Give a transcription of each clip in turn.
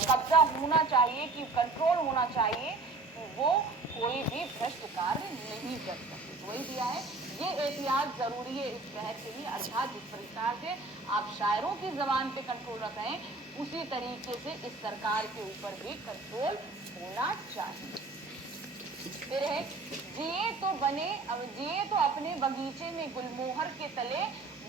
कब्जा होना चाहिए, कि कंट्रोल होना चाहिए कि वो कोई भी भ्रष्ट कार्य नहीं कर सके। वही दिया है, ये एहतियात जरूरी है इस शहर के लिए, अर्थात जिस प्रकार से आप शायरों की जबान पे कंट्रोल रख रहे हैं उसी तरीके से इस सरकार के ऊपर भी कंट्रोल होना चाहिए। फिर है, जिए तो अपने बगीचे में गुलमोहर के तले,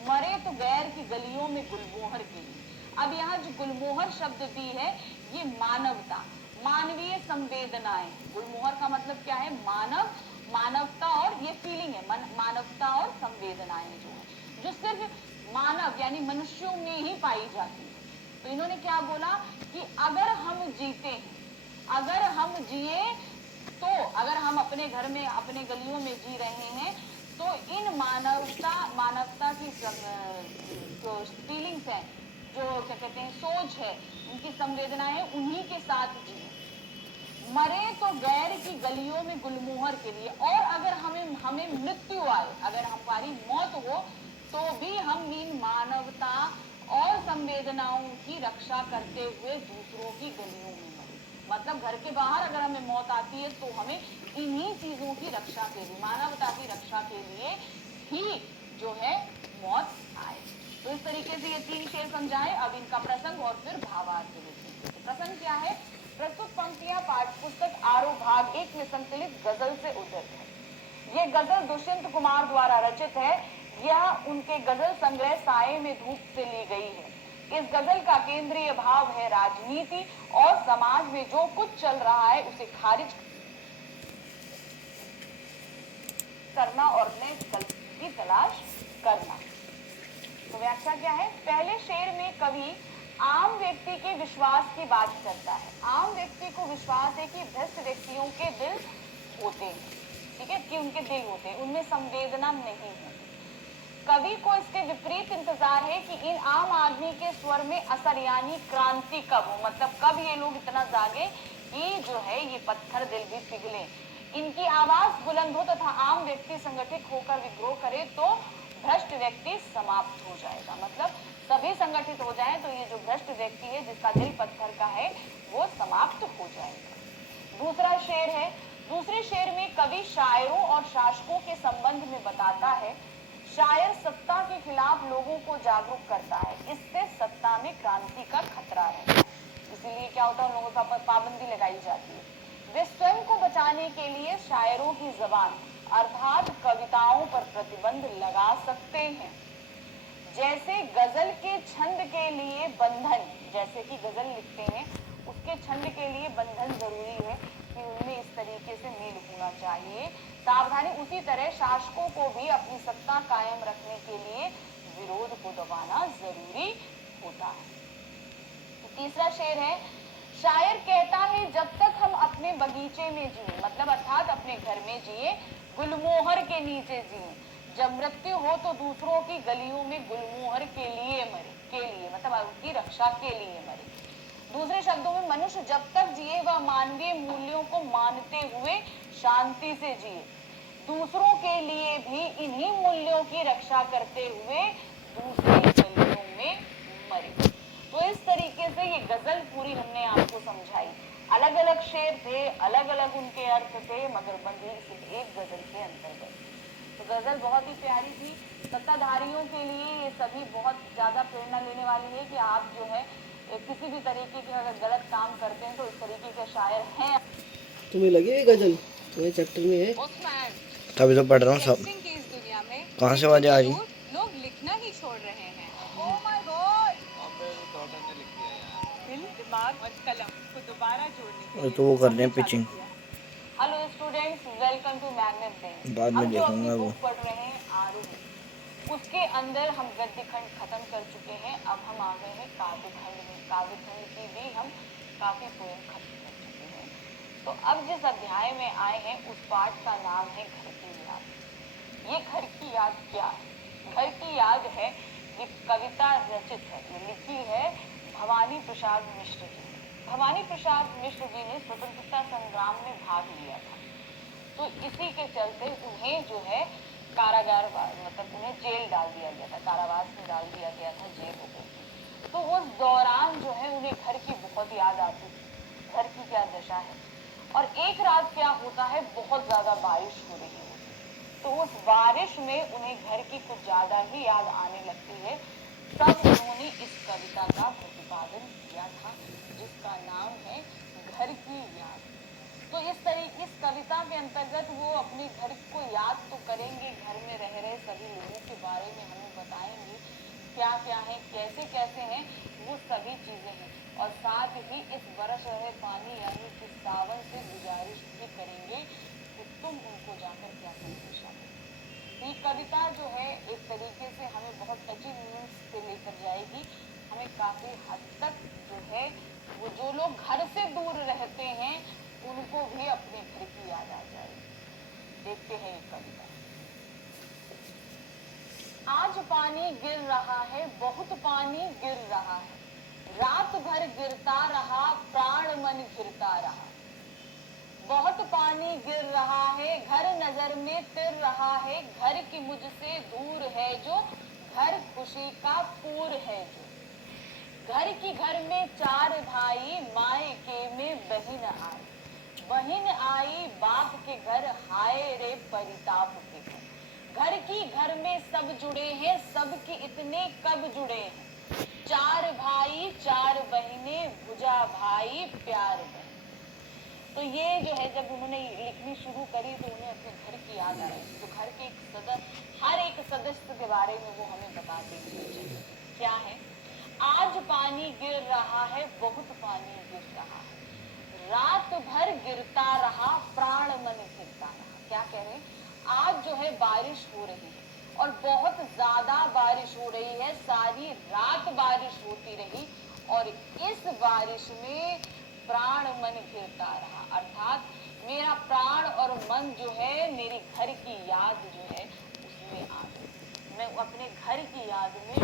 मरे तो गैर की गलियों में गुलमोहर के लिए। अब यहाँ जो गुलमोहर शब्द दी है ये मानवता, मानवीय संवेदनाएं। गुलमोहर का मतलब क्या है? मानव, मानवता, और ये फीलिंग है मानवता और संवेदनाएं जो है, जो सिर्फ मानव यानी मनुष्यों में ही पाई जाती है। तो इन्होंने क्या बोला कि अगर हम जीते हैं, अगर हम जिए, तो अगर हम अपने घर में अपने गलियों में जी रहे हैं तो इन मानवता की जो फीलिंग्स हैं, जो क्या कहते हैं सोच है, उनकी संवेदनाएं, उन्हीं के साथ जिए। मरे तो गैर की गलियों में गुलमोहर के लिए, और अगर हमें मृत्यु आए, अगर हमारी मौत हो, तो भी हम इन मानवता और संवेदनाओं की रक्षा करते हुए दूसरों की गलियों में मरे। मतलब घर के बाहर अगर हमें मौत आती है तो हमें इन्हीं चीजों की रक्षा के लिए, मानवता की रक्षा के लिए ही जो है मौत आए। तो इस तरीके से ये 3 शेर समझाए। अब इनका प्रसंग और फिर भावार्थ देखेंगे। तो प्रसंग क्या है? प्रस्तुत पंक्तियां पाठ्यपुस्तक आरोह भाग 1 में संकलित गजल से उद्धृत है। ये गजल दुष्यंत कुमार द्वारा रचित है। यह उनके गजल संग्रह साये में धूप से ली गई है। इस गजल का केंद्रीय भाव है राजनीति और समाज में जो कुछ चल रहा है उसे खारिज करना और नए विकल्प की तलाश करना। तो व्याख्या क्या है? पहले शेर में कवि आम व्यक्ति के विश्वास की बात करता है। आम व्यक्ति को विश्वास है कि भ्रष्ट व्यक्तियों के दिल होते हैं, ठीक है, कि उनके दिल होते हैं, उनमें संवेदना नहीं है। कवि को इसके विपरीत इंतजार है कि इन आम आदमी के स्वर में असर यानी क्रांति कब हो, मतलब कब ये लोग इतना जागे कि जो है ये पत्थर दिल भी पिघले, इनकी आवाज बुलंद हो तथा आम व्यक्ति संगठित होकर विद्रोह करे तो भ्रष्ट व्यक्ति समाप्त हो जाएगा। मतलब सभी संगठित हो जाएं तो ये जो भ्रष्ट व्यक्ति है जिसका दिल पत्थर का है वो समाप्त हो जाएगा। दूसरा शेर है, दूसरे शेर में कवि शायरों और शासकों के संबंध में बताता है। शायर सत्ता के खिलाफ लोगों को जागरूक करता है, इससे सत्ता में क्रांति का खतरा है, इसीलिए क्या होता है, लोगों पर पाबंदी लगाई जाती है। वे स्वयं को बचाने के लिए शायरों की जबान अर्थात कविताओं पर प्रतिबंध लगा सकते हैं। जैसे गजल के छंद के लिए बंधन, जैसे कि गजल लिखते हैं उसके छंद के लिए बंधन जरूरी है कि उनमें इस तरीके से मेल होना चाहिए, सावधानी, उसी तरह शासकों को भी अपनी सत्ता कायम रखने के लिए विरोध को दबाना जरूरी होता है। तो तीसरा शेर है, शायर कहता है जब तक हम अपने बगीचे में जिए, मतलब अर्थात अपने घर में जिए, गुलमोहर के नीचे जिए, जब मृत्यु हो तो दूसरों की गलियों में गुलमोहर के लिए मरे, के लिए मतलब उनकी रक्षा के लिए मरे। दूसरे शब्दों में मनुष्य जब तक जिए वह मानवीय मूल्यों को मानते हुए शांति से जिए, दूसरों के लिए भी इन्हीं मूल्यों की रक्षा करते हुए दूसरी गलियों में मरे। तो इस तरीके से ये गजल पूरी हमने आपको समझाई। अलग अलग शेर थे, अलग अलग उनके अर्थ थे, मगर बंधी सिर्फ एक गजल के अंतर्गत। तो गजल बहुत ही प्यारी थी। सत्ताधारियों के लिए ये सभी बहुत ज्यादा प्रेरणा लेने वाली है कि आप जो है किसी भी तरीके के अगर गलत काम करते हैं तो इस तरीके के शायर हैं। तुम्हें लगी है गजल? तुम्हें चैप्टर में है? तभी तो पढ़ रहा हूँ सब। इस दुनिया में कहाँ से आवाज़ आ रही? लोग लिखना ही छोड़ रहे हैं। ओह माय गॉड, दिल, दिमाग और कलम को दोबारा जोड़ने के लिए तो वो कर रहे हैं pitching. Hello students, welcome to magnet day. बाद में हम जो अपनी देखूंगा वो। बुक पढ़ रहे हैं आरूढ़, उसके अंदर हम गद्य खंड खत्म कर चुके हैं। अब हम आ गए हैं काव्य खंड में। काव्य खंड की भी हम काफी पोएम खत्म कर चुके हैं। तो अब जिस अध्याय में आए हैं उस पाठ का नाम है घर की याद। ये घर की याद क्या है? घर की याद है, ये कविता रचित है, ये लिखी है भवानी प्रसाद मिश्र जी ने। भवानी प्रसाद मिश्र जी ने स्वतंत्रता संग्राम में भाग लिया था, तो इसी के चलते उन्हें जो है कारागार, मतलब उन्हें जेल डाल दिया गया था, कारावास में डाल दिया गया था, जेल हो गई। तो उस दौरान जो है उन्हें घर की बहुत याद आती थी, घर की क्या दशा है। और एक रात क्या होता है, बहुत ज्यादा बारिश हो रही है, तो उस बारिश में उन्हें घर की कुछ ज्यादा ही याद आने लगती है। तब उन्होंने इस कविता का प्रतिपादन किया था, जिसका नाम है घर की याद। तो इस कविता के अंतर्गत वो अपने घर को याद तो करेंगे, घर में रह रहे सभी लोगों के बारे में हमें बताएंगे, क्या क्या है, कैसे कैसे हैं, वो सभी चीजें हैं। और साथ ही इस बरस रहे पानी यानी कि सावन से गुजारिश भी करेंगे कि तुम उनको जाकर क्या संदेशा दो। ये कविता जो है एक तरीके से हमें बहुत टची मीनिंग्स से लेकर जाएगी, हमें काफी हद तक जो है वो जो लोग घर से दूर रहते हैं उनको भी अपने घर की याद आ जाएगी। देखते हैं ये कविता। आज पानी गिर रहा है, बहुत पानी गिर रहा है, रात भर गिरता रहा, प्राण मन घिरता रहा। बहुत पानी गिर रहा है, घर नजर में तिर रहा है, घर की मुझसे दूर है जो, घर खुशी का पूर है जो। घर की घर में चार भाई, मायके में बहन आई, बहन आई बाप के घर, हाय रे परिताप के घर। घर की घर में सब जुड़े हैं, सबके इतने कब जुड़े हैं, चार भाई चार बहने, भुजा भाई प्यार बहन। तो ये जो है जब उन्होंने लिखनी शुरू करी तो उन्हें अपने घर की याद आ रही, तो घर के हर एक सदस्य के बारे में वो हमें बताते हैं। क्या है, आज पानी गिर रहा है, बहुत पानी गिर रहा है, रात भर गिरता रहा, प्राण मन घिरता रहा। क्या कह रहे हैं, आज जो है बारिश हो रही है और बहुत ज्यादा बारिश हो रही है, सारी रात बारिश होती रही और इस बारिश में प्राण मन घिरता रहा, अर्थात मेरा प्राण और मन जो है मेरे घर की याद जो है उसमें आ गई, मैं अपने घर की याद में।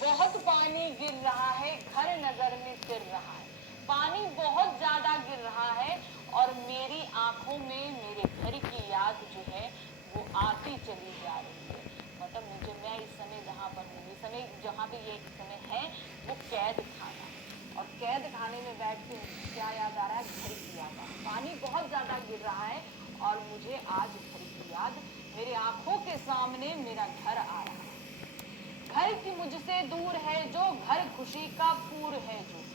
बहुत पानी गिर रहा है, घर नजर में तिर रहा है, पानी बहुत ज्यादा गिर रहा है और मेरी आंखों में मेरे घर की याद जो है वो आती चली जा रही है। मतलब मुझे, मैं इस समय जहाँ पर हूँ, इस समय जहाँ पे ये समय है वो कैद खाना, और कैद खाने में बैठ के क्या याद आ रहा है, घर की याद आ रहा है। पानी बहुत ज्यादा गिर रहा है और मुझे आज घर की याद, मेरी आंखों के सामने मेरा घर आ रहा है। घर की मुझसे दूर है जो, घर खुशी का पूर है जो।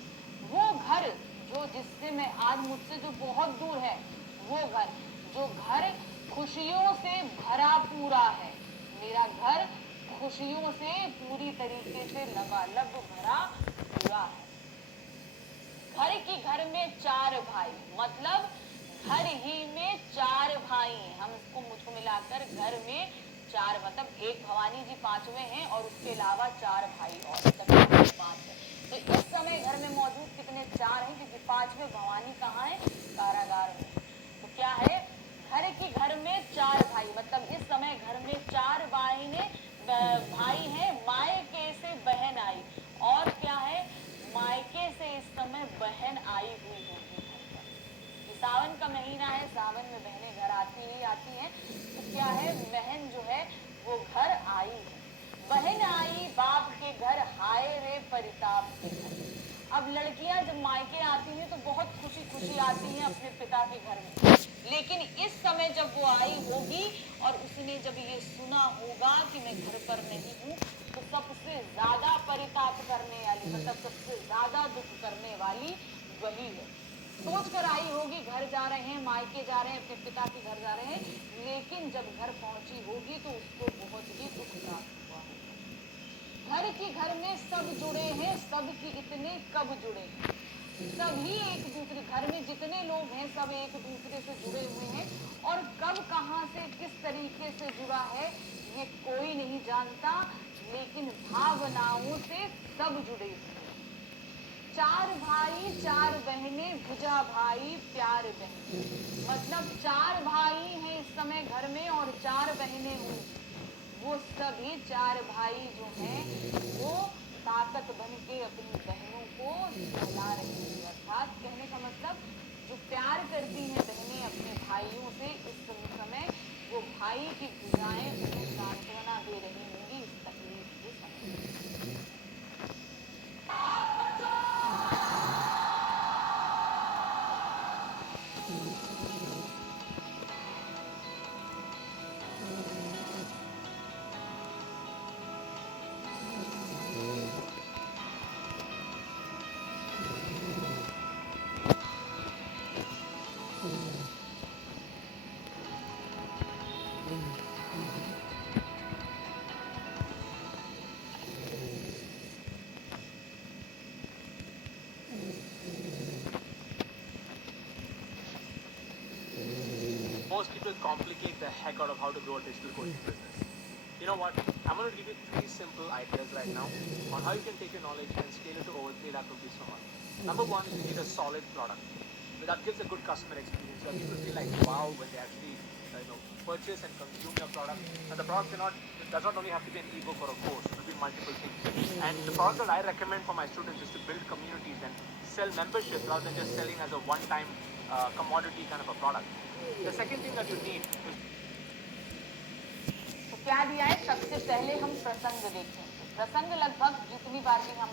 वो घर जो जिससे मैं आज मुझसे जो बहुत दूर है, वो घर जो घर खुशियों से भरा पूरा है, मेरा घर खुशियों से पूरी तरीके से लबालब भरा पूरा है। घर की घर में चार भाई, मतलब घर ही में चार भाई हैं, हम इसको मुझको मिलाकर घर में चार, मतलब एक भवानी जी पांचवें हैं और उसके अलावा चार भाई और, मतलब पांच है। तो इस समय घर में मौजूद कितने, चार हैं, क्योंकि पांचवें भवानी कहाँ है, कारागार में। तो क्या है, घर की घर में चार भाई, मतलब इस समय घर में चार भाई ने भाई हैं, मायके से बहन आई, और क्या है, मायके से इस समय बहन आई हुई होगी घर पर। सावन का महीना है, सावन में बहनें घर आती ही आती हैं, तो क्या है, बहन जो है वो घर आई है, बहन आई बाप के घर, हाय रे परिताप के घर। अब लड़कियां जब मायके आती हैं तो बहुत खुशी खुशी आती हैं अपने पिता के घर में, लेकिन इस समय जब वो आई होगी और उसने जब ये सुना होगा कि मैं घर पर नहीं हूँ, तो सबसे ज्यादा परिताप करने वाली, मतलब सबसे ज्यादा दुख करने वाली वही है। सोच कर आई होगी घर जा रहे हैं, मायके जा रहे हैं, अपने पिता के घर जा रहे हैं, लेकिन जब घर पहुंची होगी तो उसको बहुत ही दुख प्राप्त हुआ होगा। घर की घर में सब जुड़े हैं, सबकी इतने कब जुड़े हैं, सभी एक दूसरे, घर में जितने लोग हैं सब एक दूसरे से जुड़े हुए हैं, और कब कहाँ से किस तरीके से जुड़ा है ये कोई नहीं जानता, लेकिन भावनाओं से सब जुड़े हुए हैं। चार भाई चार बहनें, भुजा भाई प्यार बहन, मतलब चार भाई हैं इस समय घर में और चार बहनें होंगी, वो सभी चार भाई जो हैं वो ताकत बन के अपनी बहनों को सहला रही है। अर्थात कहने का मतलब जो प्यार करती हैं बहनें अपने भाइयों से, इस समय वो भाई की भुजाएं उन्हें सांत्वना दे रही होंगी इस तकलीफ के समय। most people complicate the heck out of how to grow a digital coaching business. You know what? I'm going to give you 3 simple ideas right now on how you can take your knowledge and scale it to over 3 lakh rupees per month. Number 1, you need a solid product. That gives a good customer experience. So people feel like wow when they actually purchase and consume your product. And the product does not only have to be an ebook or a course. It will be multiple things. And the product that I recommend for my students is to build communities and sell memberships rather than just selling as a one-time commodity kind of a product. The second thing that you need is तो क्या दिया है, सबसे पहले हम प्रसंग देखेंगे। प्रसंग लगभग जितनी बार भी हम